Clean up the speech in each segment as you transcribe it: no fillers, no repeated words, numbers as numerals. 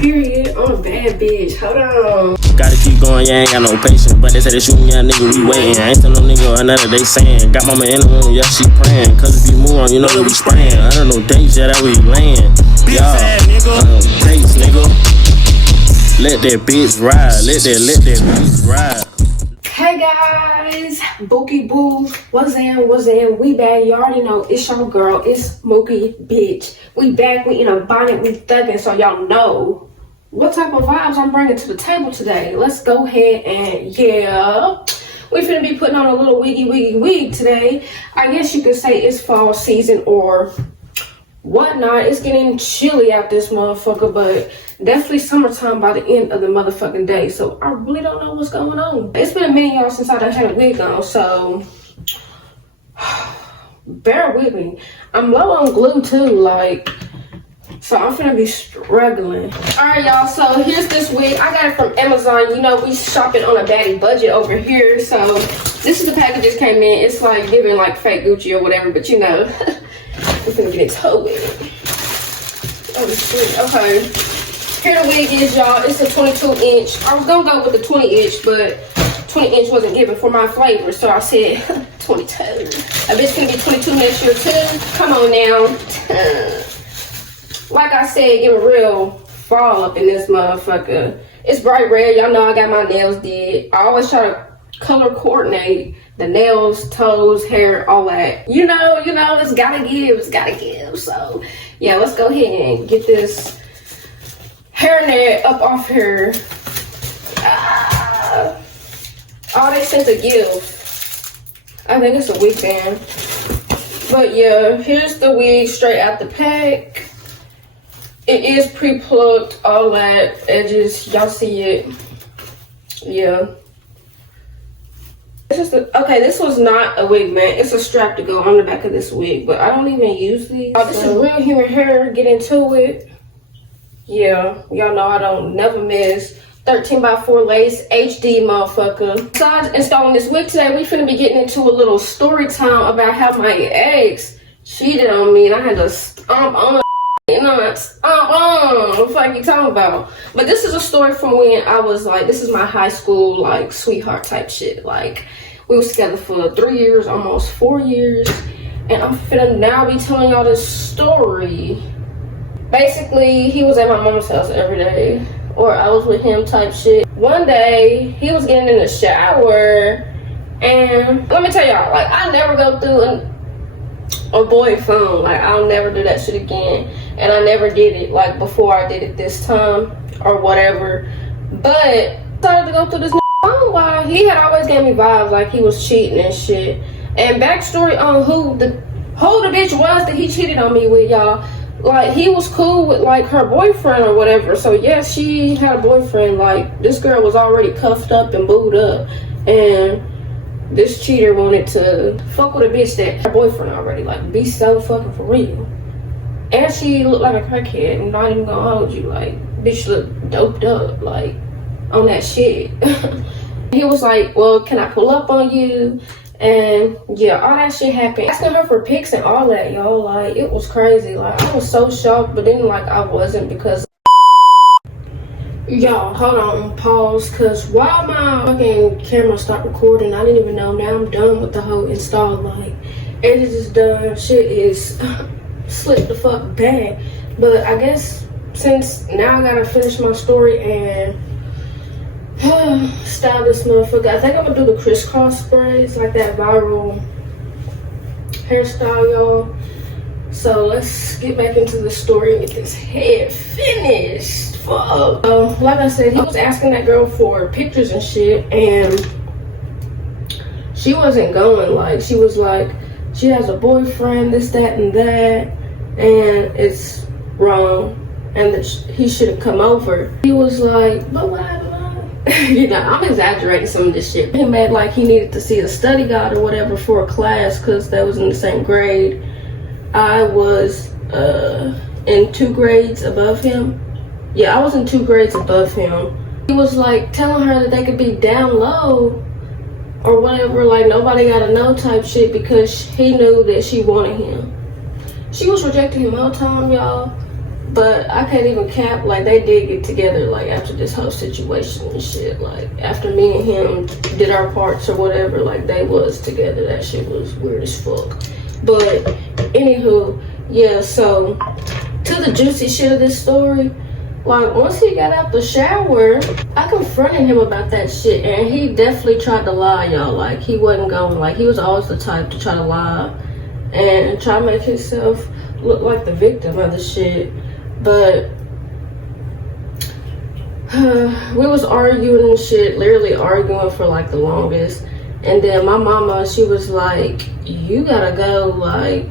Period. I'm a bad bitch. Hold on. Gotta keep going, yeah, ain't got no patience. But they say they shooting, yeah, nigga, we waiting. I ain't tell no nigga or nothing they saying. Got mama in the room, yeah, she praying. Cause if you move on, you know we be spraying. I don't know dates, yeah, that we laying. Y'all, dates, nigga. Let that bitch ride. Let that bitch ride. Hey guys, Bookie Boo, what's in? We back. You already know it's your girl. It's Mookie bitch. We back. We in a bonnet. We thugging, so y'all know what type of vibes I'm bringing to the table today. Let's go ahead and we finna be putting on a little wig today. I guess you could say it's fall season or whatnot. It's getting chilly out this motherfucker, but definitely summertime by the end of the motherfucking day. So I really don't know what's going on. It's been a minute, y'all, since I done had a wig on, so bear with me. I'm low on glue too, so I'm finna be struggling. Alright, y'all, so here's this wig. I got it from Amazon. You know, we shopping on a baddie budget over here. So this is the package that came in. It's like giving like fake Gucci or whatever, but you know, we're finna get into it. Oh, shit. Okay. Here the wig is, y'all. It's a 22-inch. I was gonna go with the 20-inch, but 20-inch wasn't given for my flavor, so I said 22. I bet it's gonna be 22 next year too. Come on now. Like I said, give a real fall up in this motherfucker. It's bright red. Y'all know I got my nails did. I always try to color coordinate the nails, toes, hair, all that. You know, it's gotta give. So yeah, let's go ahead and get this hairnet up off here. Oh, they sent a gift. I think it's a wig band. But yeah, here's the wig straight out the pack. It is pre-plucked, all that edges. Y'all see it? Yeah. This was not a wig band. It's a strap to go on the back of this wig, but I don't even use these. Oh, this is real human hair. Get into it. Yeah, y'all know I don't never miss 13x4 lace HD motherfucker. Besides installing this wig today, we finna be getting into a little story time about how my ex cheated on me and I had to stomp on. You know, what the fuck you talking about? But this is a story from when I was like, this is my high school like sweetheart type shit. Like we was together for 3 years, almost 4 years, and I'm finna now be telling y'all this story. Basically, he was at my mama's house every day, or I was with him type shit. One day, he was getting in the shower, and let me tell y'all, like I never go through a boy phone. Like I'll never do that shit again. And I never did it like before I did it this time or whatever. But I started to go through this phone while he had always gave me vibes like he was cheating and shit. And backstory on who the bitch was that he cheated on me with, y'all. Like he was cool with like her boyfriend or whatever. So yeah, she had a boyfriend. Like this girl was already cuffed up and booed up, and this cheater wanted to fuck with a bitch that her boyfriend already, like be so fucking for real. And she looked like a crackhead. I'm not even gonna hold you. Like, bitch looked doped up, like, on that shit. He was like, well, can I pull up on you? And yeah, all that shit happened. Asking her for pics and all that, y'all. Like, it was crazy. Like, I was so shocked, but then, like, I wasn't because... Y'all, hold on, pause, because while my fucking camera stopped recording, I didn't even know. Now I'm done with the whole install. Like, edit is done. Shit is... slip the fuck back. But I guess since now I gotta finish my story and style this motherfucker, I think I'm gonna do the crisscross sprays, like that viral hairstyle, y'all. So let's get back into the story and get this head finished. Fuck. Like I said, he was asking that girl for pictures and shit, and she wasn't going. Like she was like, she has a boyfriend, this, that, and that, and it's wrong, and that he should have come over. He was like, but why? You know, I'm exaggerating some of this shit. He made like he needed to see a study guide or whatever for a class because that was in the same grade. I was in 2 grades above him. Yeah, I was in 2 grades above him. He was like telling her that they could be down low or whatever, like nobody gotta know type shit, because he knew that she wanted him. She was rejecting him all the time, y'all. But I can't even cap, like, they did get together, like, after this whole situation and shit. Like, after me and him did our parts or whatever, like, they was together. That shit was weird as fuck. But, anywho, yeah, so, to the juicy shit of this story, like, once he got out the shower, I confronted him about that shit, and he definitely tried to lie, y'all. Like, he wasn't going, like, he was always the type to try to lie and try to make himself look like the victim of the shit. But we was arguing and shit, literally arguing for like the longest. And then my mama, she was like, you gotta go, like,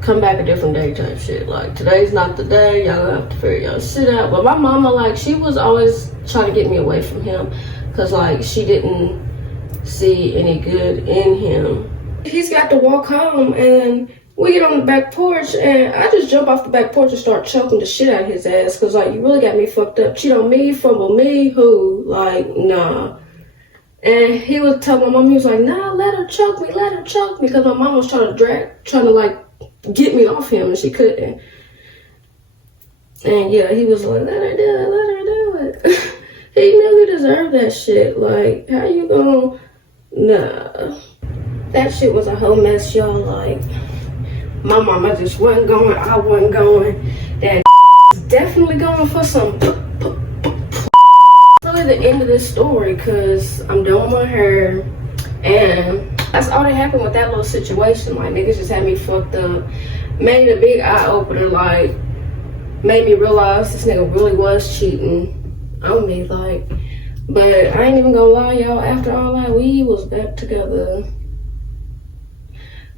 come back a different day type shit. Like, today's not the day, y'all gonna have to figure y'all shit out. But my mama, like, she was always trying to get me away from him, cause like she didn't see any good in him. He's got to walk home, and we get on the back porch, and I just jump off the back porch and start choking the shit out of his ass. Cause like, you really got me fucked up. Cheat on me, fumble me, who? Like, nah. And he was telling my mom, he was like, nah, let her choke me. Cause my mom was trying to like get me off him, and she couldn't. And yeah, he was like, let her do it. He knew he deserved that shit. Like, how you gonna, nah. That shit was a whole mess, y'all. Like, my mama just wasn't going, I wasn't going. That is definitely going for some really the end of this story, because I'm done with my hair, and that's all that happened with that little situation. Like, niggas just had me fucked up, made a big eye opener, like, made me realize this nigga really was cheating on me, like. But I ain't even gonna lie, y'all, after all that, we was back together.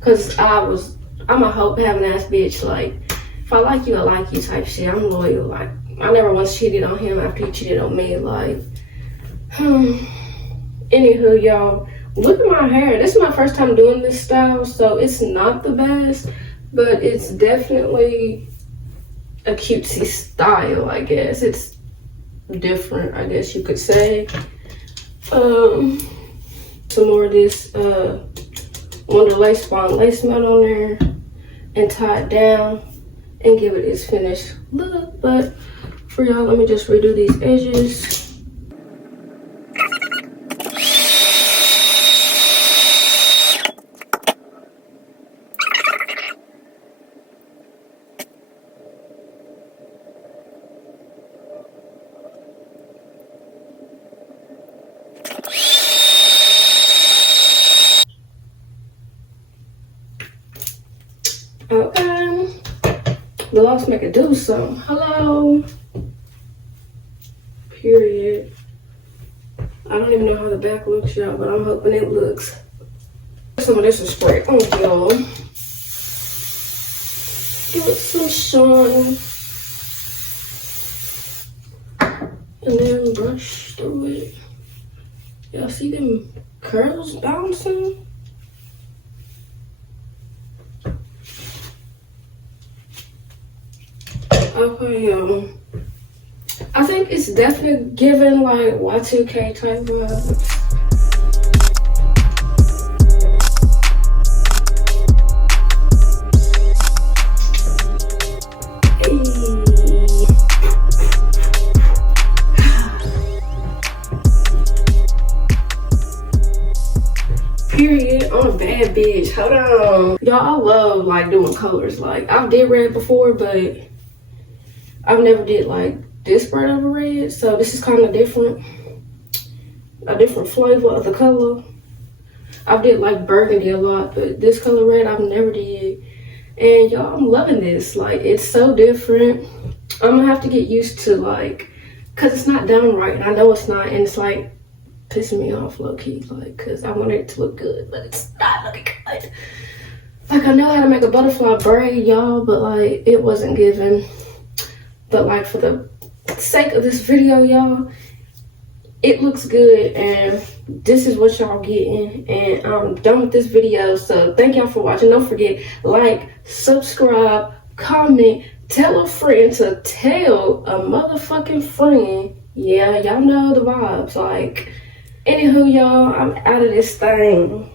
Cause I'm a hope having ass bitch. Like, if I like you, I like you type shit. I'm loyal. Like, I never once cheated on him after he cheated on me. Like, anywho, y'all, look at my hair. This is my first time doing this style, so it's not the best, but it's definitely a cutesy style, I guess. It's different, I guess you could say. Some more of this Wonder Lace Spawn lace mat on there and tie it down and give it its finished look. But for y'all, let me just redo these edges. Okay, the lost make it do something. Hello. Period. I don't even know how the back looks, y'all, but I'm hoping it looks. Some of this is spray on, y'all. Give it some shine. And then brush through it. Y'all see them curls bouncing? Okay, I think it's definitely giving like Y2K type vibe. Period. I'm a bad bitch. Hold on. Y'all, I love like doing colors. Like, I've did red before, but I've never did like this bright of a red, so this is kind of different. A different flavor of the color. I've did like burgundy a lot, but this color red I've never did. And y'all, I'm loving this. Like, it's so different. I'm gonna have to get used to, like, cause it's not done right, and I know it's not, and it's like pissing me off low key, like, cause I want it to look good, but it's not looking good. Like, I know how to make a butterfly braid, y'all, but like, it wasn't given. But like, for the sake of this video, y'all, it looks good, and this is what y'all getting. And I'm done with this video, so thank y'all for watching. Don't forget, like, subscribe, comment, tell a friend to tell a motherfucking friend. Yeah, y'all know the vibes. Like, anywho, y'all, I'm out of this thing.